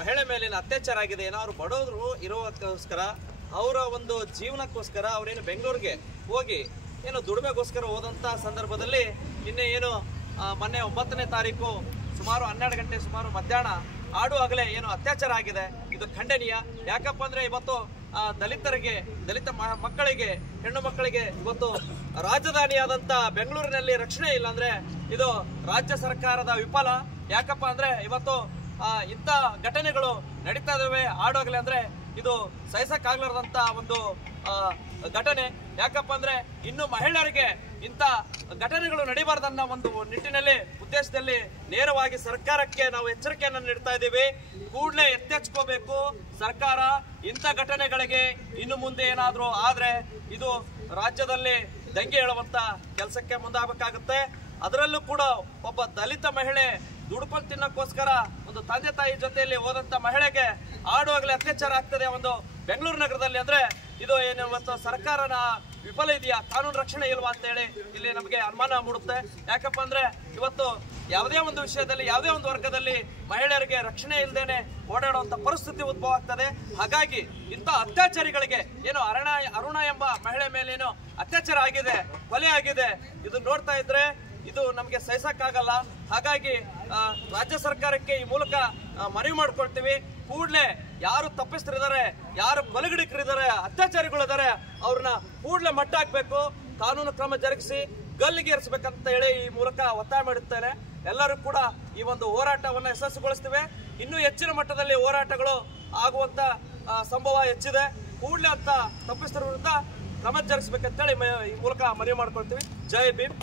ಮಹಿಳೆ ಮೇಲಿನ ಅತ್ಯಾಚಾರ ಆಗಿದೆ. ಏನಾದ್ರು ಬಡವರು ಇರೋದಕ್ಕೋಸ್ಕರ ಅವರ ಒಂದು ಜೀವನಕ್ಕೋಸ್ಕರ ಅವರೇನು ಬೆಂಗಳೂರಿಗೆ ಹೋಗಿ ಏನು ದುಡಿಮೆಗೋಸ್ಕರ ಹೋದಂಥ ಸಂದರ್ಭದಲ್ಲಿ ನಿನ್ನೆ ಏನು ಮೊನ್ನೆ 9ನೇ ತಾರೀಕು ಸುಮಾರು 12 ಗಂಟೆ ಸುಮಾರು ಮಧ್ಯಾಹ್ನ ಆಡುವಾಗಲೇ ಏನು ಅತ್ಯಾಚಾರ ಆಗಿದೆ. ಇದು ಖಂಡನೀಯ. ಯಾಕಪ್ಪ ಅಂದ್ರೆ ಇವತ್ತು ದಲಿತ ಮಕ್ಕಳಿಗೆ, ಹೆಣ್ಣು ಮಕ್ಕಳಿಗೆ ಇವತ್ತು ರಾಜಧಾನಿಯಾದಂಥ ಬೆಂಗಳೂರಿನಲ್ಲಿ ರಕ್ಷಣೆ ಇಲ್ಲ ಅಂದ್ರೆ ಇದು ರಾಜ್ಯ ಸರ್ಕಾರದ ವಿಫಲ. ಯಾಕಪ್ಪ ಅಂದ್ರೆ ಇವತ್ತು ಇಂಥ ಘಟನೆಗಳು ನಡೀತಾ ಇದಾವೆ ಆಡುವಾಗಲೇ ಅಂದ್ರೆ ಇದು ಸಹಿಸಕ್ಕಾಗಲಾರ್ದಂತ ಒಂದು ಘಟನೆ. ಯಾಕಪ್ಪ ಅಂದ್ರೆ ಇನ್ನು ಮಹಿಳೆಯರಿಗೆ ಇಂಥ ಘಟನೆಗಳು ನಡೀಬಾರ್ದನ್ನ ಒಂದು ನಿಟ್ಟಿನಲ್ಲಿ ಉದ್ದೇಶದಲ್ಲಿ ನೇರವಾಗಿ ಸರ್ಕಾರಕ್ಕೆ ನಾವು ಎಚ್ಚರಿಕೆಯನ್ನು ನೀಡ್ತಾ ಇದ್ದೀವಿ. ಕೂಡಲೇ ಎಚ್ಚೆತ್ಕೋಬೇಕು ಸರ್ಕಾರ. ಇಂಥ ಘಟನೆಗಳಿಗೆ ಇನ್ನು ಮುಂದೆ ಏನಾದರೂ ಆದ್ರೆ ಇದು ರಾಜ್ಯದಲ್ಲಿ ದಂಗೆ ಏಳುವಂತ ಕೆಲಸಕ್ಕೆ ಮುಂದಾಗಬೇಕಾಗುತ್ತೆ. ಅದರಲ್ಲೂ ಕೂಡ ಒಬ್ಬ ದಲಿತ ಮಹಿಳೆ ದುಡ್ಕೊಂಡು ತಿನ್ನಕ್ಕೋಸ್ಕರ ಒಂದು ತಂದೆ ತಾಯಿ ಜೊತೆಯಲ್ಲಿ ಹೋದಂತ ಮಹಿಳೆಗೆ ಆಡುವಾಗಲೇ ಅತ್ಯಾಚಾರ ಆಗ್ತದೆ ಒಂದು ಬೆಂಗಳೂರು ನಗರದಲ್ಲಿ ಅಂದ್ರೆ ಇದು ಏನು ಇವತ್ತು ಸರ್ಕಾರನ ವಿಫಲ ಇದೆಯಾ, ಕಾನೂನು ರಕ್ಷಣೆ ಇಲ್ವಾ ಅಂತ ಹೇಳಿ ಇಲ್ಲಿ ನಮಗೆ ಅನುಮಾನ ಮೂಡುತ್ತೆ. ಯಾಕಪ್ಪ ಅಂದ್ರೆ ಇವತ್ತು ಯಾವುದೇ ಒಂದು ವಿಷಯದಲ್ಲಿ ಯಾವುದೇ ಒಂದು ವರ್ಗದಲ್ಲಿ ಮಹಿಳೆಯರಿಗೆ ರಕ್ಷಣೆ ಇಲ್ಲದೇನೆ ಓಡಾಡುವಂತ ಪರಿಸ್ಥಿತಿ ಉದ್ಭವ ಆಗ್ತದೆ. ಹಾಗಾಗಿ ಇಂಥ ಅತ್ಯಾಚಾರಿಗಳಿಗೆ ಏನು ಅರುಣ ಎಂಬ ಮಹಿಳೆ ಮೇಲೆ ಏನು ಅತ್ಯಾಚಾರ ಆಗಿದೆ, ಕೊಲೆ ಆಗಿದೆ, ಇದು ನೋಡ್ತಾ ಇದ್ರೆ ಇದು ನಮಗೆ ಸಹಿಸಕ್ಕಾಗಲ್ಲ. ಹಾಗಾಗಿ ರಾಜ್ಯ ಸರ್ಕಾರಕ್ಕೆ ಈ ಮೂಲಕ ಮನವಿ ಮಾಡ್ಕೊಳ್ತೀವಿ. ಕೂಡಲೇ ಯಾರು ತಪ್ಪಿಸ್ತರಿದ್ದಾರೆ, ಯಾರು ಕೊಲೆಗಡಿಕರಿದ್ದಾರೆ, ಅತ್ಯಾಚಾರಿಗಳಿದ್ದಾರೆ ಅವ್ರನ್ನ ಕೂಡಲೇ ಮಟ್ಟ ಹಾಕ್ಬೇಕು, ಕಾನೂನು ಕ್ರಮ ಜರುಗಿಸಿ ಗಲ್ಲಿಗೇರಿಸಬೇಕಂತ ಹೇಳಿ ಈ ಮೂಲಕ ಒತ್ತಾಯ ಮಾಡುತ್ತೇನೆ. ಎಲ್ಲರೂ ಕೂಡ ಈ ಒಂದು ಹೋರಾಟವನ್ನು ಯಶಸ್ವಿಗೊಳಿಸ್ತೀವಿ. ಇನ್ನೂ ಹೆಚ್ಚಿನ ಮಟ್ಟದಲ್ಲಿ ಹೋರಾಟಗಳು ಆಗುವಂತ ಸಂಭವ ಹೆಚ್ಚಿದೆ. ಕೂಡಲೇ ಅಂತ ತಪ್ಪಿಸ್ತರ ವಿರುದ್ಧ ಕ್ರಮ ಜರುಗಿಸಬೇಕಂತೇಳಿ ಈ ಮೂಲಕ ಮನವಿ ಮಾಡ್ಕೊಳ್ತೀವಿ. ಜೈ ಭೀಮ್.